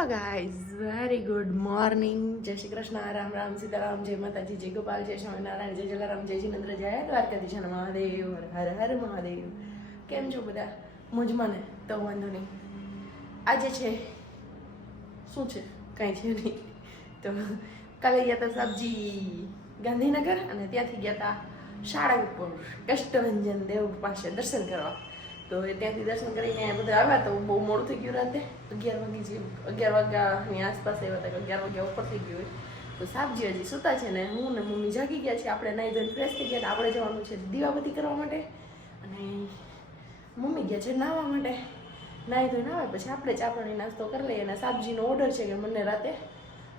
Hello guys, very good morning. જય શ્રી કૃષ્ણ, રામ રામ, સીતારામ, જય માતાજી, જય ગોપાલ, જય સ્વામિનારાયણ, જય જલારામ, જય જીનેન્દ્ર, જય દ્વારકાધીશ અને મહાદેવ, હર હર મહાદેવ. કેમ છો બધા? મોજમાં ને? તો વાંધો નહીં. આજે છે શું છે? કાંઈ છે નહીં. તો કાલે ગયા હતા સબ્જી ગાંધીનગર અને ત્યાંથી ગયા હતા સાળંગપુર કષ્ટભંજન દેવ પાસે દર્શન કરવા. તો એ ત્યાંથી દર્શન કરીને બધા આવ્યા તો બહુ મોડું થઈ ગયું રાતે 11 વાગ્યાની આસપાસ આવ્યા હતા કે 11 વાગ્યા ઉપર થઈ ગયું હોય. તો સાબજી હજી સૂતા છે ને હું ને મમ્મી જાગી ગયા છે. આપણે નાઈ ધોઈને ફ્રેશ થઈ ગયા. આપણે જવાનું છે દીવાબત્તી કરવા માટે અને મમ્મી ગયા છે નાહવા માટે. નાઈ ધોઈને આવે પછી આપણે ચા પાણી નાસ્તો કરી લઈએ. અને સાબજીનો ઓર્ડર છે કે મને રાતે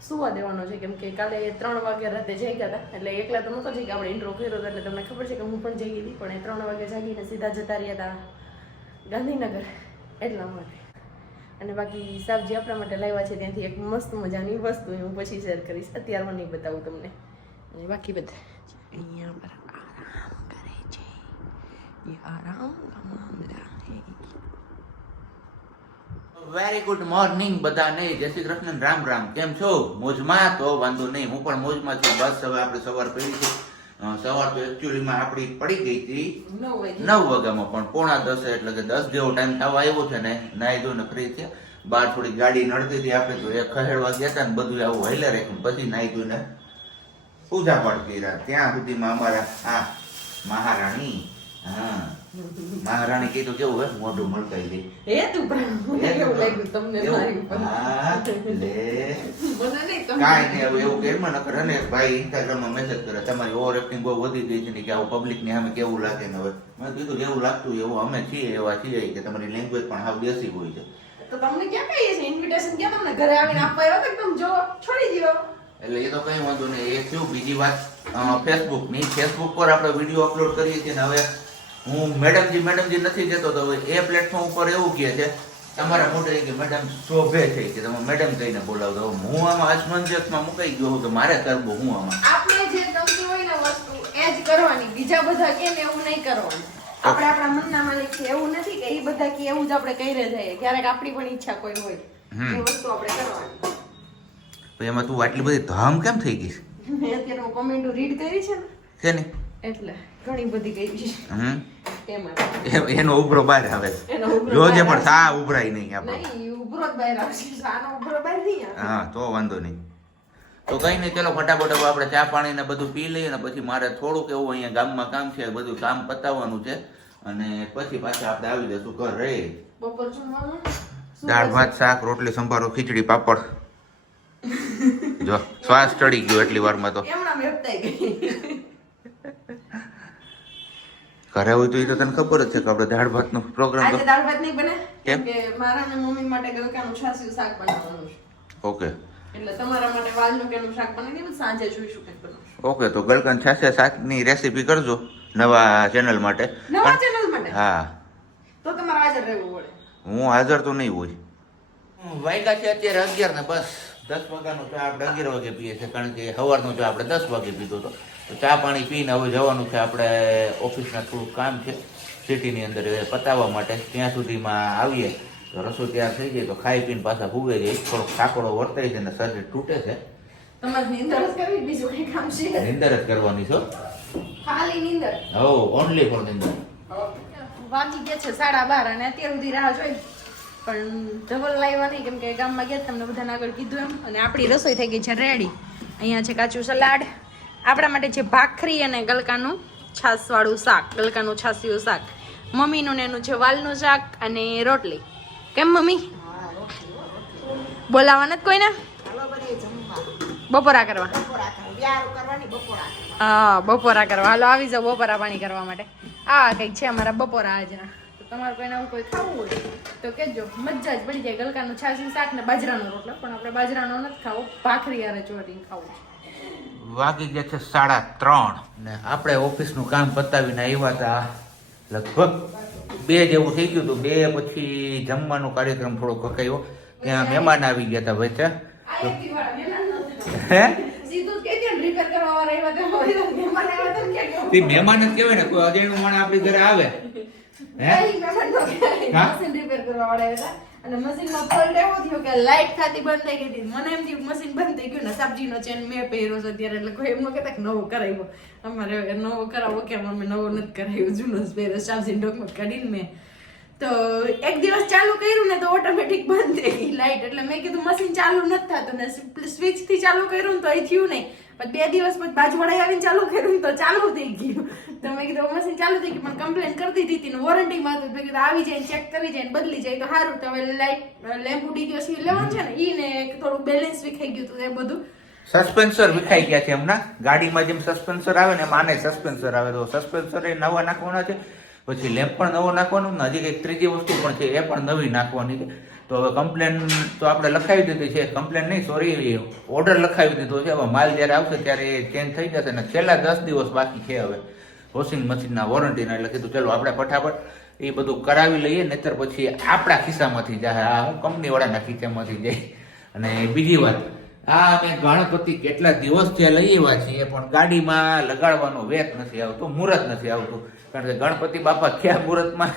સુવા દેવાનો છે, કેમ કે કાલે 3 વાગ્યા રાતે જાગ્યા હતા. એટલે એકલા તો નહોતો જઈ કે આપણે ઇન્ટ્રો કર્યો હતો એટલે તમને ખબર છે કે હું પણ જઈ હતી, પણ એ 3 વાગે જાગીને સીધા જતા રહ્યા હતા ગાંધીનગર એટલા માટે. અને બાકી સાબજી આપણા માટે લાવ્યા છે ત્યાંથી એક મસ્ત મજાની વસ્તુ, હું પછી શેર કરીશ, અત્યારમાં નહીં બતાવું તમને. અને બાકી બધા અહીંયા પર આરામ કરે છે. એ આરામ કા મામલા હે. વેરી ગુડ મોર્નિંગ બધાને. જય શ્રી કૃષ્ણ, રામ રામ. કેમ છો? મોજમાં? તો વાંધો નહીં, હું પણ મોજમાં છું. બસ હવે આપણે સવાર પડી છે. સવાર તો એકચ્યુઅલીમાં આપણી પડી ગઈ હતી 9 વાગ્યામાં, પણ 9:45 એટલે કે 10 જેવો ટાઈમ થવા આવ્યો છે ને. નાઈ ધોઈને ફ્રી છે. બહાર થોડી ગાડી નડતી હતી, આપણે તો એક ખહેડવા ગયા હતા ને બધું આવું હેલે રાખ્યું. પછી નાઈ ધોઈને પૂજા પાઠ કર્યા. ત્યાં સુધીમાં અમારા આ મહારાણી, હા મહારાણી કીધું કેવું હે મોઢું મળકાઈ દે. હે તું કેવું લાગ્યું તમને મારી ઉપર? હા લે મને નહીં કાઈ નહીં. હવે એવું કેરમાં નકર અને ભાઈ ઇન્સ્ટાગ્રામમાં મેસેજ કરે તમારી ઓવર એક્ટિંગ બહુ વધી ગઈ છે ને કે આવું પબ્લિક ની સામે કેવું લાગે ને. હવે મેં કીધું કેવું લાગતું એવું અમે છીએ, એવા છીએ કે તમારી લેંગ્વેજ પણ હાવ દેશી હોય છે. તો તમને ક્યાં કહીએ છે ઇન્વિટેશન? ક્યાં તમને ઘરે આવીને આપવા આવ્યા હતા કે તમે જો છોડી દો? એટલે એ તો કઈ વાંધો નહીં. એ થયું. બીજી વાત ફેસબુક ની. ફેસબુક પર આપણે વિડીયો અપલોડ કરીએ છીએ ને હવે હું મેડમજી નથી કહેતો, તો હવે એ પ્લેટફોર્મ ઉપર એવું કહે છે તમારા મોઢે કે મેડમ શોભે છે કે તમે મેડમ કહીને બોલાવતો. હું આમાં અસમંજસમાં મુકાઈ ગયો કે મારે કરવું હું આમાં. આપણે જે ગમતી હોય ને વસ્તુ એ જ કરવાની, બીજા બધા કે ને એવું નહીં કરવાનું. આપણે આપણા મનના માલિક છે, એવું નથી કે એ બધા કે એવું જ આપણે કહી રહ્યા છીએ. ક્યારેક આપણી પણ ઈચ્છા કોઈ હોય એ વસ્તુ આપણે કરવાની. તો એમાં તું આટલી બધી ધામ કેમ થઈ ગઈ? મેં અત્યારે કોમેન્ટો રીડ કરી છે ને શેની? એટલે ઘણી બધી કરી છે એમાં. એનો ઉભરો બહાર આવે છે. જોજે પણ સા ઉભરાય નહીં આપણે. નહીં ઉભરો જ બહાર આવશે, સાનો ઉભરો બહાર નહીં આવે. હા તો વાંધો નહીં. તો કઈ નહીં, ચલો ફટાફટ હવે આપણે ચા પાણી ને બધું પી લઈએ ને પછી મારે થોડુંક એવું અહીંયા ગામમાં કામ છે, બધું કામ પતાવવાનું છે અને પછી પાછા આપણે આવી જશું ઘર રે. બપોર જમવાનું દાળ ભાત શાક રોટલી સંભારો ખીચડી પાપડ. જો શ્વાસ ચડી ગયો એટલી વારમાં તો. એમણા વેપતાઈ ગઈ. ઘરે હોય તો એ તો તને ખબર જ છે કે આપણે દાળ ભાત નો પ્રોગ્રામ. આજે દાળ ભાત નહીં બને કેમ? કે મારા ને મમ્મી માટે ગલકાનું છાસ્યું શાક બનાવવાનું છે. ઓકે એટલે તમારા માટે વાલનું કેનું શાક બનાવી દે, સાંજે જોઈશું કે બનાવશું. ઓકે, તો ગલકાન છાસે શાકની રેસીપી કરજો નવા ચેનલ માટે. નવા ચેનલ માટે? હા, તો તમારે હાજર રહેવું પડે. હું હાજર તો નહીં હોય. વાગ્યા છે અત્યારે 11 ને બસ 10 વાગ્યાનો ચા આપણે 11 વાગે પીએ છીએ, કારણ કે સવારનો ચા આપણે 10 વાગે પીધો હતો. તો ચા પાણી પીને હવે જવાનું છે આપણે ઓફિસના થોડુંક કામ છે સિટીની અંદર, એ પતાવવા માટે. ત્યાં સુધીમાં આવીએ તો રસોઈ તૈયાર થઈ જાય તો ખાઈ પીને પાછા ભૂગે જાય. થોડોક સાંકળો વર્તાય છે અને શરીર તૂટે છે. તમારે નીંદર જ કરવી, બીજું કઈ કામ છે? નિંદર જ કરવાની છો. ખાલી નીંદર? હો, ઓનલી ફોર નિંદર. વાગી ગયા છે 12:30 અને અત્યાર સુધી રાહ જોઈ પણ ધવલ લાવ્યા નહીં, કેમ કે ગામમાં ગયા તમને બધાને આગળ કીધું એમ. અને આપણી રસોઈ થઈ ગઈ છે રેડી. અહીંયા છે કાચું સલાડ, આપણા માટે છે ભાખરી અને ગલકાનું છાસવાળું શાક, ગલકાનું છાસિયું શાક. મમ્મીનું ને એનું છે વાલનું શાક અને રોટલી. કેમ મમ્મી? બોલાવાના જ કોઈને? બપોરા કરવા? હા બપોરા કરવા. હાલો આવી જાઓ બપોરા પાણી કરવા માટે. આ કંઈક છે અમારા બપોરા આજના. તો તમારે કોઈને આવું કોઈ ખાવું હોય તો કહેજો, મજા જ પડી જાય. ગલકાનું છાસિયું શાક ને બાજરાનો રોટલો, પણ આપણે બાજરાનો નથી ખાવો, ભાખરી હારે ચોરીને ખાવું છે. વાગી ગયા છે 3:30 ને આપણે ઓફિસનું કામ પતાવીને આવ્યા હતા લગભગ 2 જેવું થઈ ગયું હતું. 2 પછી જમવાનો કાર્યક્રમ થોડો કકાયો. ત્યાં મહેમાન આવી ગયા હતા વચ્ચે. હે મહેમાન જ કહેવાય ને, કોઈ અજાણ્યું માણસ આપણી ઘરે આવે. હે અને મશીનમાં ફોલ્ટ એવો થયો કે લાઈટ ખાતી બંધ થઈ ગઈ હતી. મને એમ થયું મશીન બંધ થઈ ગયું ને સબ્જીનો ચેન મેં પહેર્યો છે અત્યારે, એટલે કોઈ એમ ન કહેતા કે નવો કરાવ્યો. અમારે નવો કરાવો કેમ, અમે નવો નથી કરાવ્યો, જૂનો જ પહેર્યો. સબ્જીનો ડોકમેન્ટ કાઢીને મેં તો એક દિવસ ચાલુ કર્યું ને તો ઓટોમેટિક બંધ થઈ ગઈ લાઈટ. એટલે મેં કીધું મશીન ચાલુ નથી થતું ને સ્વિચ થી ચાલુ કર્યું ને તો એ થયું નહીં. પણ 2 દિવસ પછી બાજુવાળા આવીને ચાલુ કર્યું ને તો ચાલુ થઈ ગયું. તો મેં કીધું મશીન ચાલુ થઈ ગયું, પણ કમ્પ્લેન કરતી હતી ને વોરંટીમાં હતું. મેં કીધું આવી જાય ચેક કરી જાય બદલી જાય તો સારું. તો હવે લાઈટ લેમ્પ ઉડી ગયો છે લેવાનું છે ને ઈ ને થોડું બેલેન્સ વિખાઈ ગયું હતું એ બધું. સસ્પેન્સર વિખાઈ ગયા છે હમણાં. ગાડીમાં જેમ સસ્પેન્સર આવે ને એમ આને સસ્પેન્સર આવે, તો સસ્પેન્સર એ નવા નાખવાના છે. પછી લેમ્પ પણ નવો નાખવાનો ને હજી કંઈક ત્રીજી વસ્તુ પણ છે એ પણ નવી નાખવાની છે. તો હવે કમ્પ્લેન તો આપણે લખાવી દીધી છે, કમ્પ્લેન નહીં સોરી ઓર્ડર લખાવી દીધો છે. હવે માલ જ્યારે આવશે ત્યારે એ ચેન્જ થઈ જશે ને છેલ્લા 10 દિવસ બાકી છે હવે વોશિંગ મશીનના વોરંટીના. એટલે કીધું ચલો આપણે ફટાફટ એ બધું કરાવી લઈએ, નહીતર પછી આપણા ખિસ્સામાંથી જાય, આ હું કંપનીવાળાના ખિસ્સામાંથી જાય. અને બીજી વાત, આ અમે ગણપતિ કેટલા દિવસથી લઈ આવ્યા છીએ પણ ગાડીમાં લગાડવાનો વેત નથી આવતો, મુહૂર્ત નથી આવતું. કારણ કે ગણપતિ બાપા કયા મુહૂર્તમાં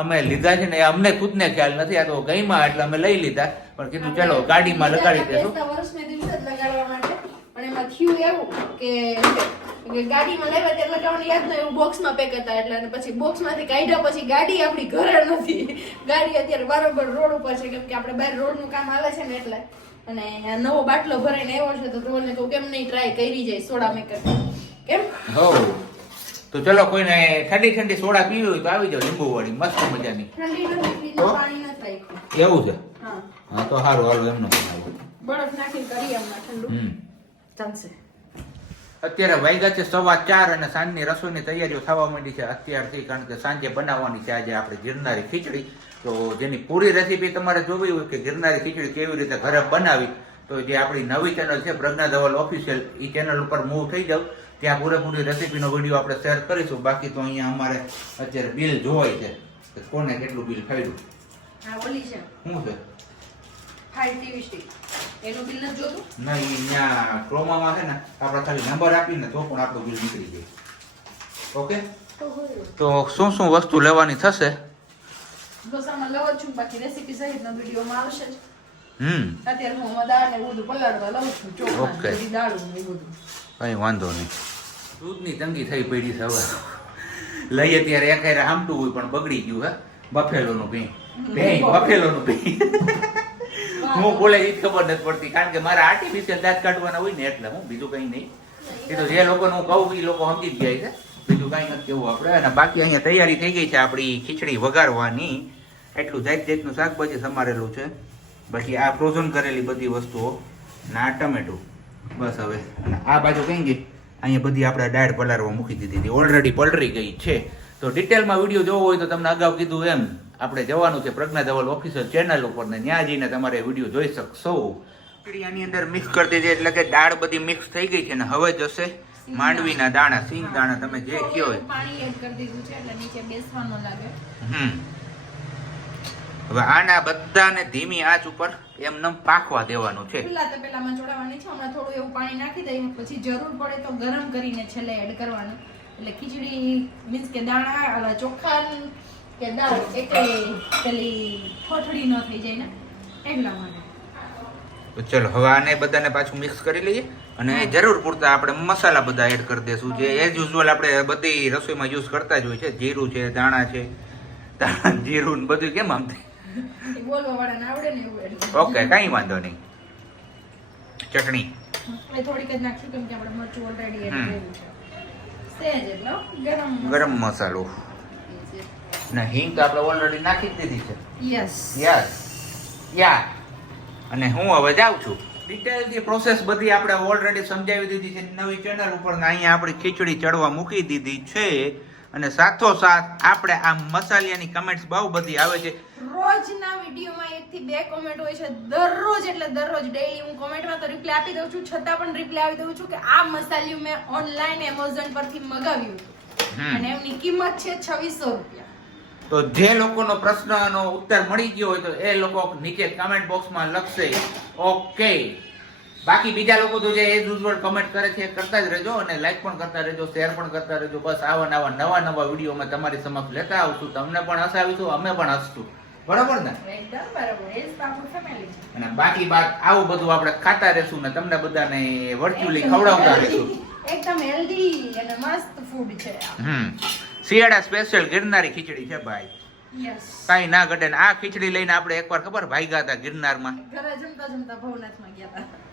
અમે લીધા છે ને એ અમને ખુદને ખ્યાલ નથી. આ તો ગઈમાં એટલે અમે લઈ લીધા, પણ કીધું ચાલો ગાડીમાં લગાડી દેશું. વર્ષને દિવસે જ લગાડવા માટે પણ એમાં થયું એવું કે ગાડીમાં લેવા ત્યારે લગાડવાનું યાદ ન, એવું બોક્સમાં પેક હતા. એટલે પછી બોક્સમાંથી કાઢ્યા પછી ગાડી આપણી ઘરે નથી. ગાડી અત્યારે બરોબર રોડ ઉપર છે, કેમ કે આપણે બહાર રોડનું કામ આવે છે ને એટલે. અને નવો બાટલો ભરાઈને આવ્યો છે તો ધ્રુવને કહું કેમ નહીં ટ્રાય કરી જાય સોડા મેકર કેમ. હો તો ચલો કોઈને ઠંડી ઠંડી સોડા પીવી હોય તો આવી જાવ, લીંબુ વાળી મસ્ત મજાની. ઠંડી નથી ફ્રીજમાં પાણી નથી રાખ્યું. એવું છે? હા હા તો સારું, હાલો એમનો બરફ નાખીને કરીએ હમણાં ઠંડુ ચાલશે. અત્યારે વાગ્યા છે 4:15 અને સાંજની રસોઈની તૈયારીઓ થવા માંડી છે અત્યારથી. કારણ કે સાંજે બનાવવાની છે આજે આપણે ગિરનારી ખીચડી. તો જેની પૂરી રેસીપી તમારે જોવી હોય કે ગિરનારી ખીચડી કેવી રીતે ઘરે બનાવી, તો જે આપણી નવી ચેનલ છે પ્રજ્ઞા ધવલ ઓફિશિયલ, એ ચેનલ ઉપર મૂવ થઈ જાવ. ત્યાં પૂરેપૂરી રેસીપીનો વિડીયો આપણે શેર કરીશું. બાકી તો અહીંયા અમારે અત્યારે બિલ જોવાય છે કે કોને કેટલું બિલ ખાયું. હા ઓલી છે શું છે? હાઈ ટીવી સ્ટીક એનું બિલ નથી જોતું? નહીં, અહીંયા ક્રોમામાં છે ને આપણે ખાલી નંબર આપીને તો પણ આપણું બિલ નીકળી જાય. ઓકે, તો શું શું વસ્તુ લેવાની થશે? ઢોસામાં લઉં છું, બાકી રેસીપી સહિતનો વિડીયોમાં આવશે જ. અત્યારે હું દાળ ને બધું પલાળવા લઉં છું, ચોખા ને દાળ ને બધું. કઈ વાંધો નહીં. દૂધની તંગી થઈ પડી છે હવે. લઈએ ત્યારે એક હારે આમટું હોય પણ બગડી ગયું. હે બફેલોનું ભી બફેલોનું ભી હું બોલે એ ખબર નથી પડતી. કારણ કે મારા આર્ટિફિશિયલ દાંત કાઢવાના હોય ને એટલે હું બીજું કઈ નહીં. એ તો જે લોકોને હું કહું એ લોકો સમજી જ જાય છે, બીજું કઈ નથી કેવું આપણે. અને બાકી અહીંયા તૈયારી થઈ ગઈ છે આપણી ખીચડી વઘારવાની. એટલું જાત જાતનું શાકભાજી સમારેલું છે. બાકી આ ફ્રોઝન કરેલી બધી વસ્તુઓ ના ટમેટું બસ. હવે આ બાજુ કઈ ગઈ, અહીંયા બધી આપણે દાળ પલાળવા મૂકી દીધી હતી, ઓલરેડી પલળી ગઈ છે. તો ડિટેલમાં વિડીયો જોવો હોય તો તમને અગાઉ કીધું એમ આપણે જવાનું છે પ્રજ્ઞા ધવલ ઓફિશિયલ ચેનલ ઉપર ને ત્યાં જઈને તમારે વિડીયો જોઈ શકશો. ખીચડી આની અંદર મિક્સ કરી દીધી એટલે કે દાળ બધી મિક્સ થઈ ગઈ છે ને હવે જશે માંડવીના દાણા, સિંગ દાણા, તમે જે કયો પાણી એડ કરી દીધું છે એટલે નીચે બેસવાનો લાગે. હવે આના બધાને ધીમી આંચ ઉપર એમનેમ પાકવા દેવાનું છે. પેલામાં ચોડાવવાની છે. હમણાં થોડું એવું પાણી નાખી દઈએ, પછી જરૂર પડે તો ગરમ કરીને છેલ્લે એડ કરવાનું. એટલે ખીચડી મીન્સ કે દાણા ચોખા કે દાળ એક પેલી ઠોઠડી ન થઈ જાય ને એટલા માટે. તો ચલો હવે આને બધાને પાછું મિક્સ કરી લઈએ અને જરૂર પૂરતા આપણે મસાલા બધા એડ કરી દઈશું, જે એઝ યુઝ્યુઅલ આપણે બધી રસોઈમાં યુઝ કરતા જ હોય છે. જીરું છે, દાણા છે, જીરું બધું કેમ આમ બોલવા વાળાને આવડે ને એવું એડ. ઓકે, કઈ વાંધો નહીં. ચટણી એ થોડીક જ નાખશું કેમ કે આપણે મરચું ઓલરેડી એડ કર્યું છે. સેજ એટલો ગરમ મસાલો ને હિંગ તો આપણે ઓલરેડી નાખી જ દીધી છે. યસ. અને હું હવે જાઉં છું. ડિટેલથી પ્રોસેસ બધી આપણે ઓલરેડી સમજાવી દીધી છે નવી ચેનલ ઉપર ને અહીંયા આપણી ખીચડી ચડવા મૂકી દીધી છે. અને સાથોસાથ આપણે આ મસાલિયાની કમેન્ટ્સ બહુ બધી આવે છે. રોજના વિડીયોમાં 1 થી 2 કોમેન્ટ હોય છે દરરોજ. એટલે દરરોજ ડેઈલી હું કોમેન્ટમાં તો રિપ્લાય આપી દઉં છું, છતાં પણ રિપ્લાય આપી દઉં છું કે આ મસાલિયું મેં ઓનલાઈન એમેઝોન પરથી મંગાવ્યું હતું અને એમની કિંમત છે 2600 રૂપિયા. તો જે લોકોનો પ્રશ્નનો ઉત્તર મળી ગયો હોય તો એ લોકો નીચે કમેન્ટ બોક્સમાં લખશે ઓકે. બાકી બીજા લોકો તો જે એઝ યુઝ્યુઅલ કમેન્ટ કરે છે એ કરતા જ રહેજો અને લાઈક પણ કરતા રહેજો, શેર પણ કરતા રહેજો. બસ આવા નવા વિડીયો અમે તમારી સમક્ષ લેતા આવશું, તમને પણ હસાવીશું, અમે પણ હસશું. બરાબર ને? એકદમ બરાબર. એ જ આપણું ફેમિલી છે. અને બાકી બાદ આવું બધું આપણે ખાતા રહેશું ને તમને બધાને વર્ચ્યુઅલી ખવડાવતા રહેશું. એકદમ હેલ્ધી અને મસ્ત ફૂડ છે આ. શિયાળા સ્પેશિયલ ગિરનારી ખીચડી છે ભાઈ. યસ. કાઈ ના ઘટે ને આ ખીચડી લઈને આપણે એકવાર ખબર ભાગ્યા હતા ગિરનારમાં. ઘરે જમતા જમતા ભવનાથમાં ગયા હતા.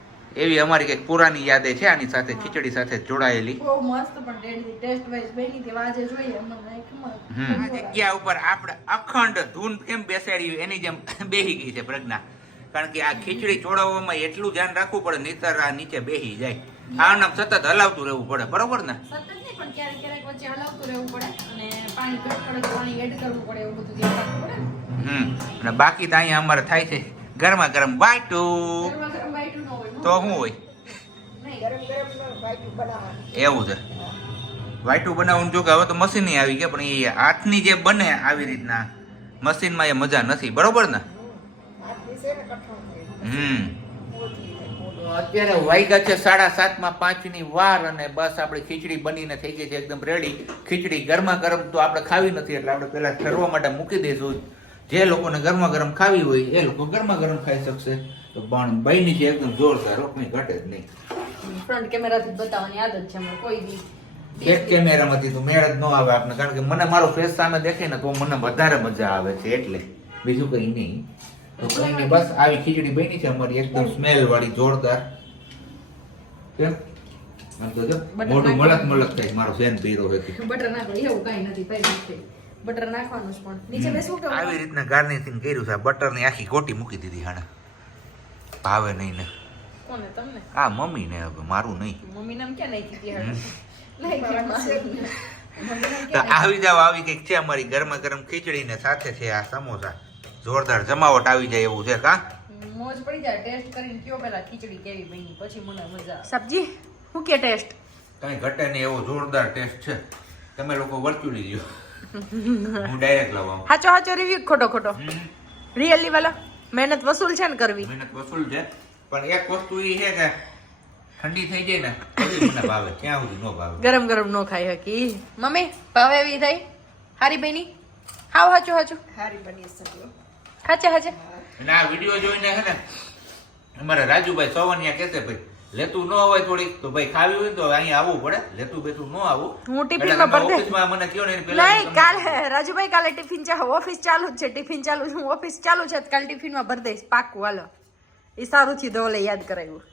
એવી અમારી કઈક પુરાની યાદે છે આની સાથે ખીચડી સાથે જોડાયેલી. બહુ મસ્ત પણ ટેસ્ટ વાઇઝ બની તે આજે જોઈએ અમને આ જગ્યા ઉપર આપણે અખંડ ધૂન કેમ બેસાડી એની જેમ બેહી ગઈ છે પ્રજ્ઞા. કારણ કે આ ખીચડી ચોળવવામાં એટલું ધ્યાન રાખવું પડે નહીતર આ નીચે બેહી જાય. આમ સતત હલાવતું રહેવું પડે બરોબર ને? સતત નહીં પણ ક્યારેક ક્યારેક વચ્ચે હલાવતું રહેવું પડે અને પાણી ઘટ પડે તો પાણી એડ કરવું પડે એવું બધું ધ્યાન રાખવું પડે ને. અને બાકી તો અહીંયા અમારે થાય છે ગરમા ગરમ વાઈટું. ગરમા ગરમ વાઈટું ન હોય. તો શું હોય? નહીં ગરમ વાઈટું બનાવવાનું. એવું છે. વાઈટું બનાવવાનું જો કે હવે તો મશીન આવી ગયા પણ એ હાથની જે બને આવી રીતના મશીનમાં એ મજા નથી બરોબર ને? અત્યારે વાગ્યા છે 7:30 5ની વાર અને બસ આપણી ખીચડી બનીને થઈ ગઈ છે એકદમ રેડી. ખીચડી ગરમા ગરમ તો આપણે ખાવી નથી એટલે આપણે પેલા ઠરવા માટે મૂકી દઈશું. જે લોકોને ગરમા ગરમ ખાવી હોય એ લોકો ગરમા ગરમ ખાઈ શકશે. તો પણ બની છે એકદમ જોરદાર, કંઈ ઘટે જ નહીં. ફ્રન્ટ કેમેરાથી બતાવવાની આદત છે મને કોઈ બી. એક કેમેરામાંથી તો મેળ જ ન આવે આપણે કારણ કે મને મારો ફેસ સામે દેખે ને તો મને વધારે મજા આવે છે એટલે બીજું કઈ નહીં. તો કઈ નહીં બસ આવી ખીચડી બની છે અમારી એકદમ સ્મેલ વાળી જોરદાર. કેમ આમ તો જો મોઢું મલક મલક થાય મારો ફેન પીરો હતી. બટર નાખો એવું કઈ નથી ભાઈ. બટર નાખવાનું જ પણ નીચે બેસવું કે આવી રીતના ગાર્નિશિંગ કર્યું છે. બટર ની આખી કોટી મૂકી દીધી હાણે. ભાવે નહીં ને કોને તમને? આ મમ્મી ને હવે મારું નહીં. મમ્મી નામ ક્યાં નહીં કીધી હે? નહીં તો આવી જાવ આવી કઈક છે અમારી ગરમા ગરમ ખીચડી ને સાથે છે આ સમોસા. જોરદાર જમાવટ આવી જાય એવું છે કા? મોજ પડી જાય. ટેસ્ટ કરીને કયો પેલા ખીચડી કેવી બની પછી મને મજા આવે. સબ્જી હું કે ટેસ્ટ કઈ ઘટે નહીં એવો જોરદાર ટેસ્ટ છે. તમે લોકો વર્ચ્યુઅલી લ્યો. હું ડાયરેક્ટ લવાઉં. હાચો હાચો રિવ્યુ ખોટો ખોટો રિયલી વાલા મહેનત વસૂલ છે ને કરવી. મહેનત વસૂલ છે પણ એક વસ્તુ એ છે કે ઠંડી થઈ જાય ને પછી મને ભાવે ક્યાં સુધી ન ભાવે. ગરમ ગરમ નો ખાઈ હકી. મમ્મી ભાવે એવી થઈ હારી બની? હાવ હાચો હાચો હારી બની સક્યો. હાચે હાચે. અને આ વિડીયો જોઈને છે ને અમારા રાજુભાઈ સોવનિયા કહેશે ભાઈ લેતું ન હોય થોડીક તો ભાઈ ખાવી હોય તો અહીંયા આવવું પડે. લેતું બેતું ન આવું. હું ટિફિનમાં ભર દે. ઓફિસમાં મને કયો ને પેલા નહીં કાલે રાજુભાઈ કાલે ટિફિન ઓફિસ ચાલુ જ છે. ટિફિન ચાલુ છે. હું ઓફિસ ચાલુ છે કાલે ટિફિનમાં ભર દઈશ પાક્કું. હાલો એ સારું થયું તો ઓલે યાદ કરાવ્યું.